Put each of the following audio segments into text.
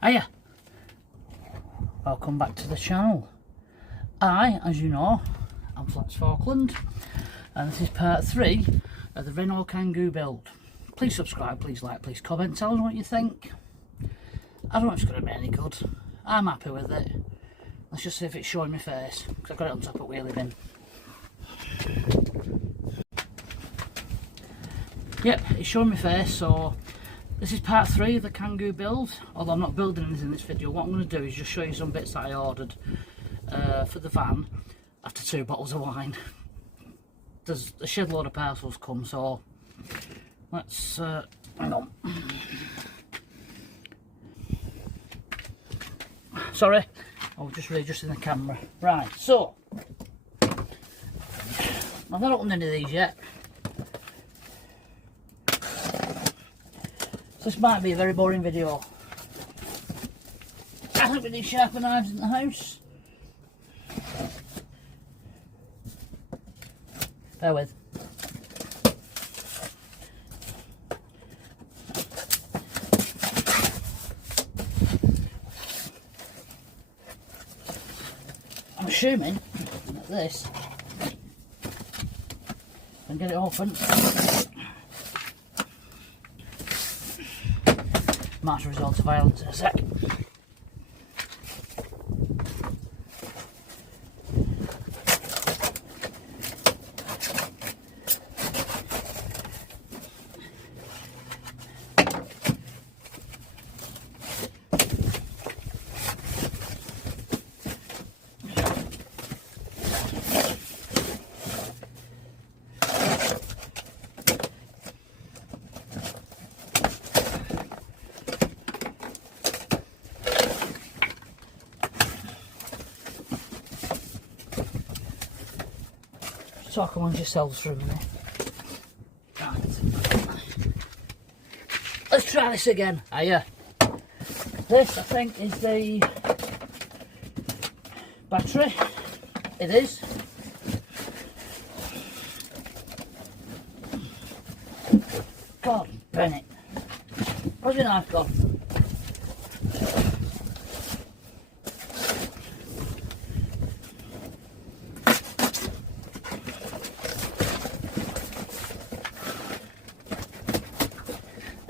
Hiya, welcome back to the channel. As you know, I'm Flats Falkland, and this is part 3 of the Renault Kangoo build. Please subscribe, please like, please comment, tell us what you think. I don't know if it's going to be any good. I'm happy with it. Let's just see if it's showing my face, because I've got it on top of wheelie bin. Yep, it's showing my face, so this is part 3 of the Kangoo build. Although I'm not building anything in this video, what I'm going to do is just show you some bits that I ordered for the van after 2 bottles of wine. There's a shed load of parcels come, so let's hang on. Sorry, I was just readjusting the camera. Right, so I've not opened any of these yet. So this might be a very boring video. I think we need sharper knives in the house. Bear with. I'm assuming that this can get it open. Might resort to violence in a sec. Talk amongst yourselves for a minute. Right. Let's try this again. Hiya. This, I think, is the battery. It is. God, Bennett. Where's your knife gone?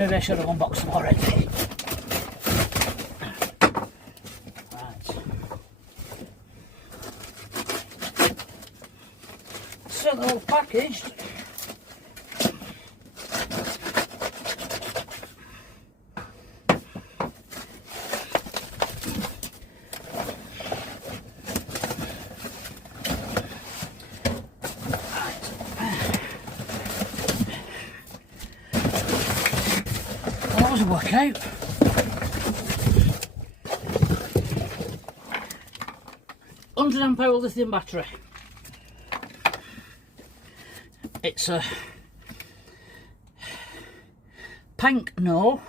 Maybe I should have unboxed them already. Right. So they're all packaged. Work out. £100 lithium battery. It's a Pank No,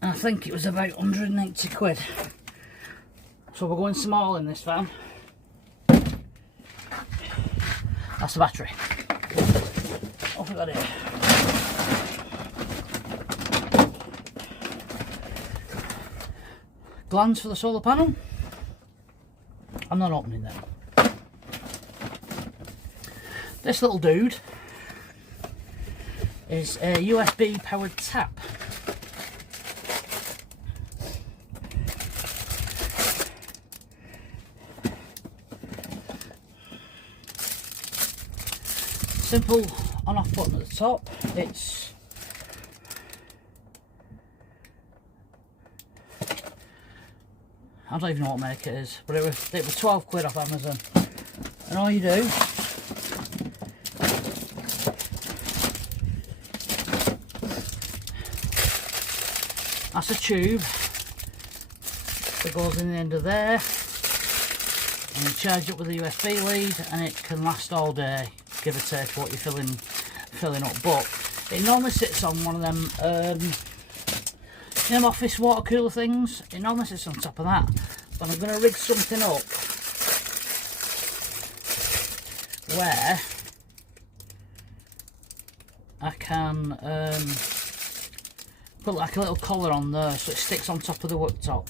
and I think it was about 180 quid. So we're going small in this van. That's the battery. What have we got here? Glands for the solar panel. I'm not opening them. This little dude is a USB powered tap. Simple on off button at the top. It's I don't even know what make it is, but it was 12 quid off Amazon. And all you do that's a tube that goes in the end of there, and you charge it with a USB lead, and it can last all day, give or take what you're filling up. But it normally sits on one of them office water cooler things. It normally sits on top of that, but I'm going to rig something up where I can put like a little collar on there so it sticks on top of the worktop,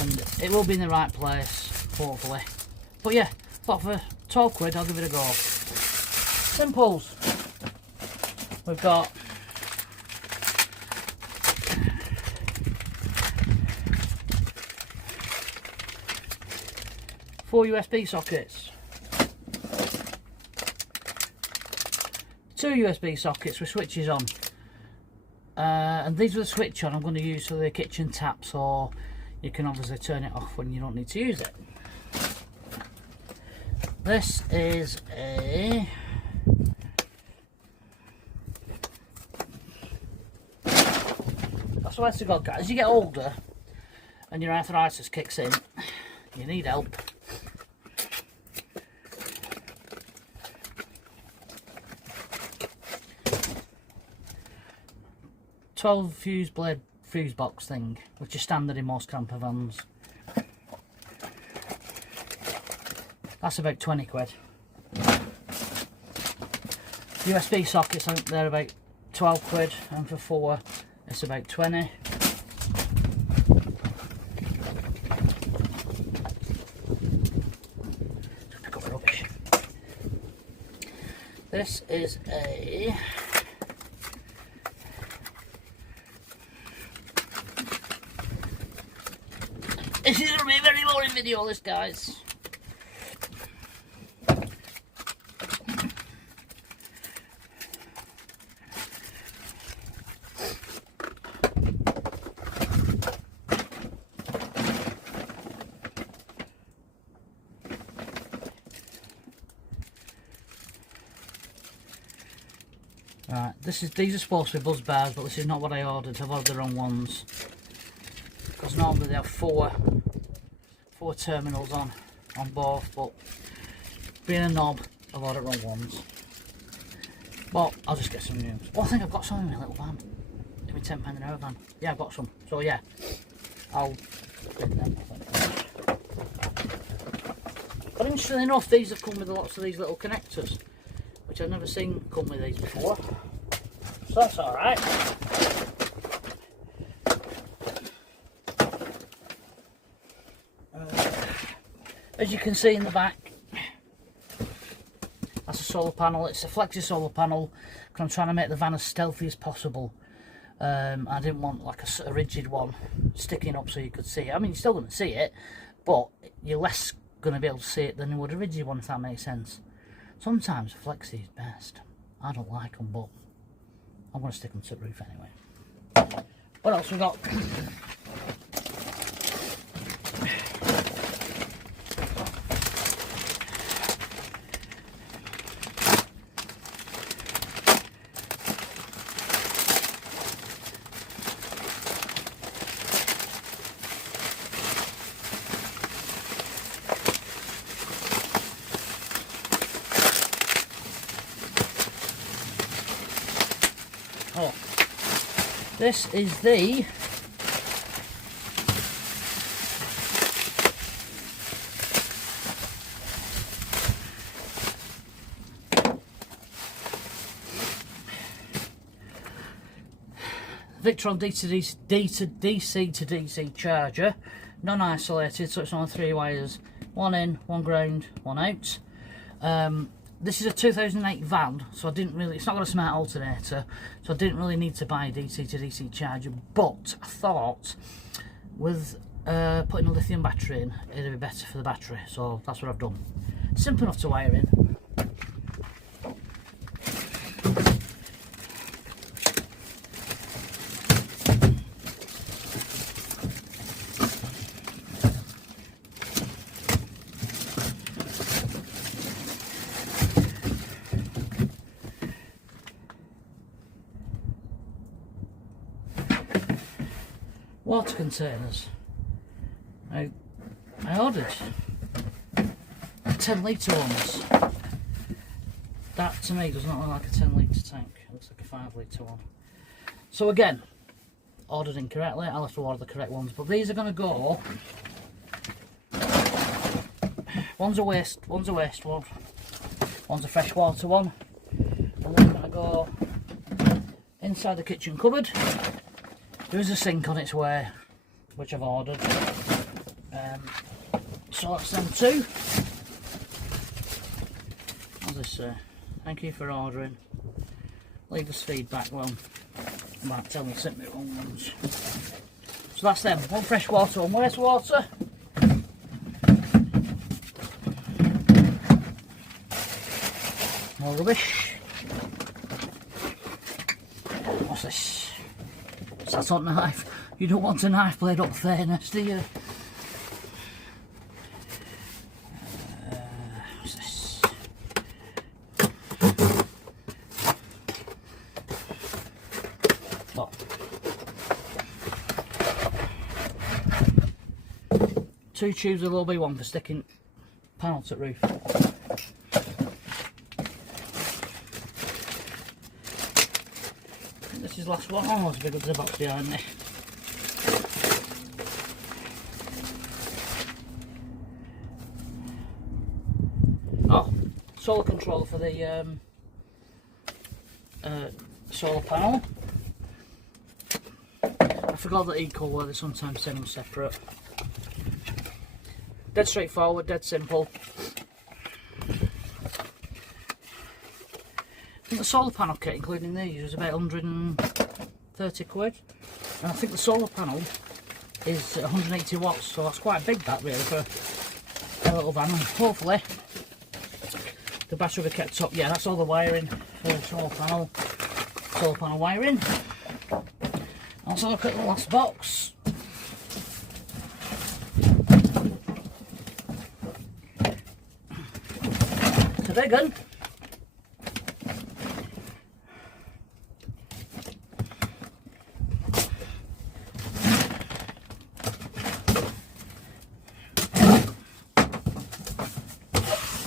and it will be in the right place, hopefully. But yeah, thought for 12 quid I'll give it a go. Simples. We've got four USB sockets, two USB sockets with switches on, and these are the switch on I'm going to use for the kitchen tap, so you can obviously turn it off when you don't need to use it. This is a I swear to God, guys, as you get older and your arthritis kicks in, you need help. 12 fuse blade fuse box thing, which is standard in most camper vans. That's about 20 quid. USB sockets, I think they're about 12 quid, and for 4 it's about 20. Just pick up the rubbish. This is a this is going to be a very boring video, this, guys. Right, these are supposed to be buzz bars, but this is not what I ordered. I've ordered the wrong ones. Because normally they have four terminals on both, but being a knob, I've ordered wrong ones. But I'll just get some new. Oh, I think I've got some in my little van. Give me £10 an hour van. Yeah, I've got some. So yeah, I'll get them. But interestingly enough, these have come with lots of these little connectors, which I've never seen come with these before. So that's alright. As you can see in the back, that's a solar panel. It's a flexi solar panel because I'm trying to make the van as stealthy as possible. I didn't want like a rigid one sticking up so you could see it. I mean, you're still going to see it, but you're less going to be able to see it than you would a rigid one, if that makes sense. Sometimes flexi is best. I don't like them, but I'm going to stick them to the roof anyway. What else we got? Oh, this is the Victron DC to DC charger, non-isolated, so it's on 3 wires, one in, one ground, one out. This is a 2008 van, so I didn't really, it's not got a smart alternator, so I didn't really need to buy a DC to DC charger, but I thought with putting a lithium battery in, it'd be better for the battery, so that's what I've done. Simple enough to wire in. Water containers. I ordered 10 litre ones. That to me does not look like a 10 litre tank. It looks like a 5 litre one. So again, ordered incorrectly. I'll have to order the correct ones. But these are going to go. One's a waste one. One's a freshwater one. And one's going to go inside the kitchen cupboard. There is a sink on its way, which I've ordered. So that's them two. What's this say? Thank you for ordering. Leave us feedback. Well, I might tell me I sent me wrong ones. So that's them. One fresh water, one wastewater. More rubbish. What's this? That's on knife. You don't want a knife blade up thickness, do you? What's this? Oh. 2 tubes of low B1 for sticking panels at roof. This is the last one. Oh, there's a big other box behind me. Oh, solar control for the solar panel. I forgot that equal where they sometimes send them separate. Dead straightforward, dead simple. I think the solar panel kit, including these, was about 130 quid. And I think the solar panel is 180 watts, so that's quite big, that really, for a little van. And hopefully the battery will be kept up. Yeah, that's all the wiring for the solar panel wiring. Also look at the last box. It's a big one.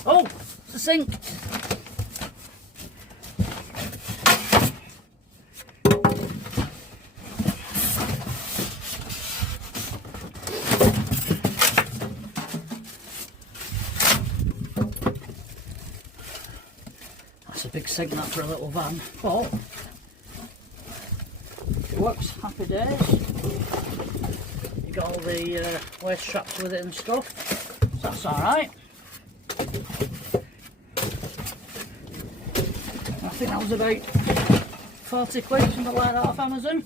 Oh, it's a sink. That's a big sink, that, for a little van. But it works, happy days. You got all the waste straps with it and stuff, so that's alright. I think that was about 40 quid, something like that, off Amazon.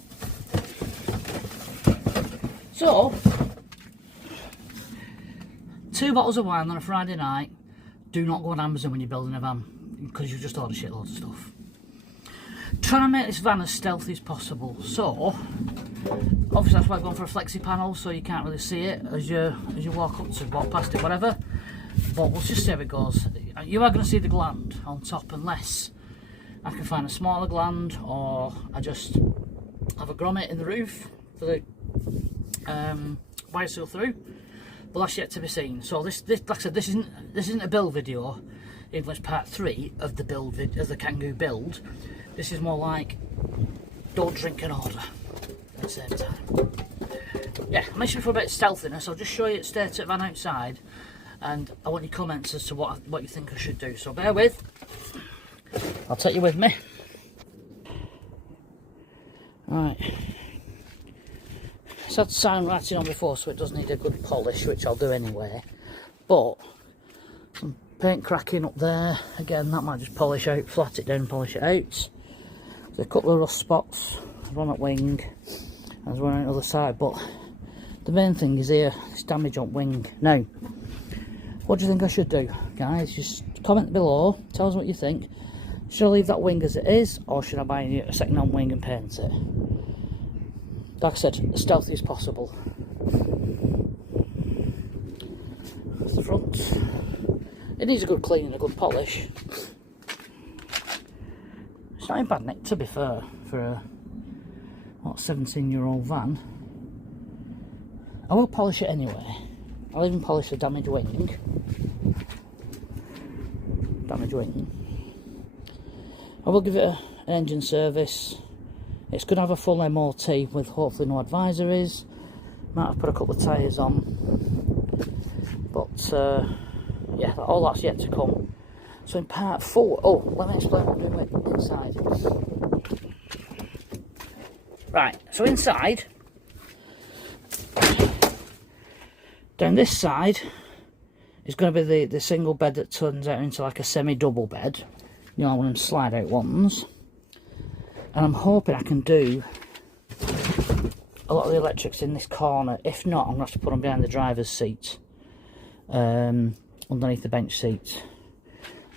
So, 2 bottles of wine on a Friday night. Do not go on Amazon when you're building a van, because you've just ordered shitloads of stuff. Trying to make this van as stealthy as possible. So, obviously that's why I've gone for a flexi panel, so you can't really see it as you walk past it, whatever. But we'll just see how it goes. You are going to see the gland on top unless I can find a smaller gland, or I just have a grommet in the roof for the wire seal through. But that's yet to be seen. So this like I said, this isn't a build video. Even though it's part 3 of the build of the Kangoo build. This is more like don't drink and order at the same time. Yeah, I mentioned for a bit of stealthiness. I'll just show you it state at van outside, and I want your comments as to what you think I should do. So bear with. I'll take you with me. Right. It's had sign writing on before, so it does need a good polish, which I'll do anyway. But some paint cracking up there. Again, that might just polish out, flat it down, polish it out. There's a couple of rust spots. There's one at wing, and there's one on the other side. But the main thing is here, it's damage on wing. Now, what do you think I should do, guys? Just comment below, tell us what you think. Should I leave that wing as it is, or should I buy a second-hand wing and paint it? Like I said, as stealthy as possible. That's the front. It needs a good clean and a good polish. It's not in bad nick, to be fair, for a 17-year-old van. I will polish it anyway. I'll even polish the damaged wing. I will give it an engine service. It's going to have a full MOT with hopefully no advisories. Might have put a couple of tyres on. But yeah, all that's yet to come. So in part 4, oh, let me explain what I'm doing inside. Right, so inside, down this side is going to be the single bed that turns out into like a semi-double bed. You know, one of them slide out ones. And I'm hoping I can do a lot of the electrics in this corner. If not, I'm going to have to put them behind the driver's seat, underneath the bench seat.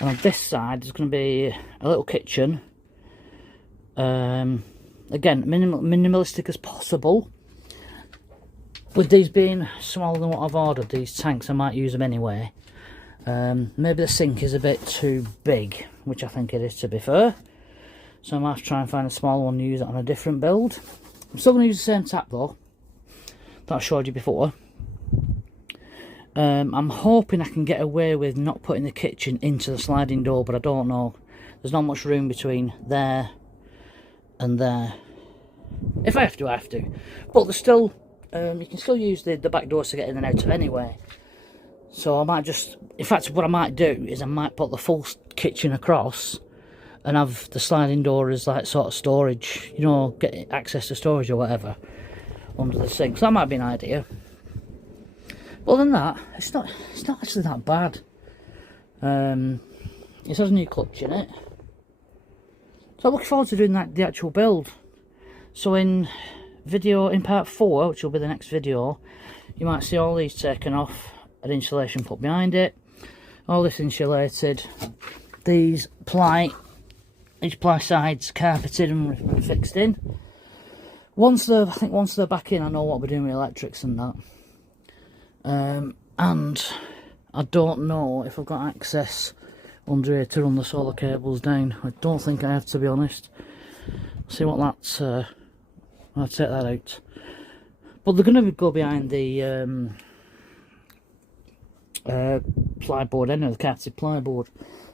And on this side there's going to be a little kitchen. Again, minimalistic as possible. With these being smaller than what I've ordered, these tanks, I might use them anyway. Maybe the sink is a bit too big, which I think it is, to be fair. So I might have to try and find a smaller one and use it on a different build. I'm still going to use the same tap though, that I showed you before. I'm hoping I can get away with not putting the kitchen into the sliding door, but I don't know. There's not much room between there and there. If I have to, I have to. But there's still, you can still use the back doors to get in and out of anyway. So I might just, in fact what I might do is I might put the full kitchen across and have the sliding door as like sort of storage, you know, get access to storage or whatever under the sink. So that might be an idea. But other than that, it's not actually that bad. It has a new clutch in it. So I'm looking forward to doing the actual build. So in part 4, which will be the next video, you might see all these taken off, an insulation put behind it, all this insulated, these each ply sides carpeted and fixed in. Once they're back in, I know what we're doing with electrics and that. And I don't know if I've got access under here to run the solar cables down. I don't think I have, to be honest. See what that's, I'll take that out. But they're going to go behind the plyboard anyway, the carpeted plyboard,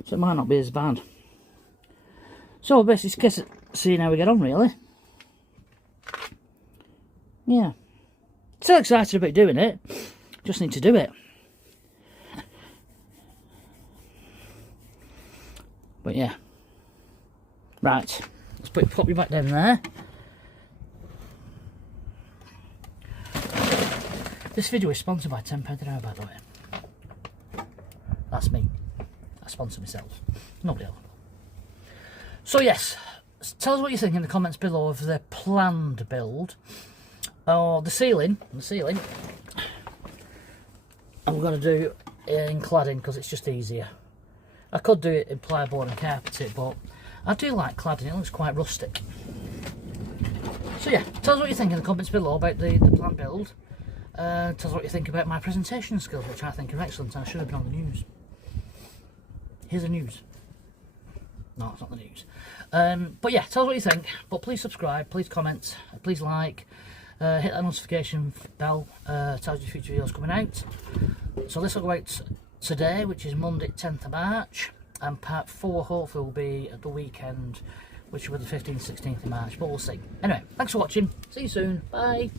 so it might not be as bad. So basically it's a case of seeing how we get on, really. Yeah, still excited about doing it, just need to do it. But yeah, right, let's pop you back down there. This video is sponsored by £10 an hour, by the way. That's me. I sponsor myself. Nobody else. So yes, tell us what you think in the comments below of the planned build. Or the ceiling. I'm going to do it in cladding because it's just easier. I could do it in plyboard and carpet it, but I do like cladding. It looks quite rustic. So yeah, tell us what you think in the comments below about the planned build. Tell us what you think about my presentation skills, which I think are excellent. I should have been on the news. Here's the news. No, it's not the news. But yeah, tell us what you think. But please subscribe, please comment, please like, hit that notification bell, tells you future videos coming out. So this will go out today, which is Monday 10th of March, and part 4 hopefully will be at the weekend, which will be the 15th, 16th of March, but we'll see. Anyway, thanks for watching, see you soon, bye.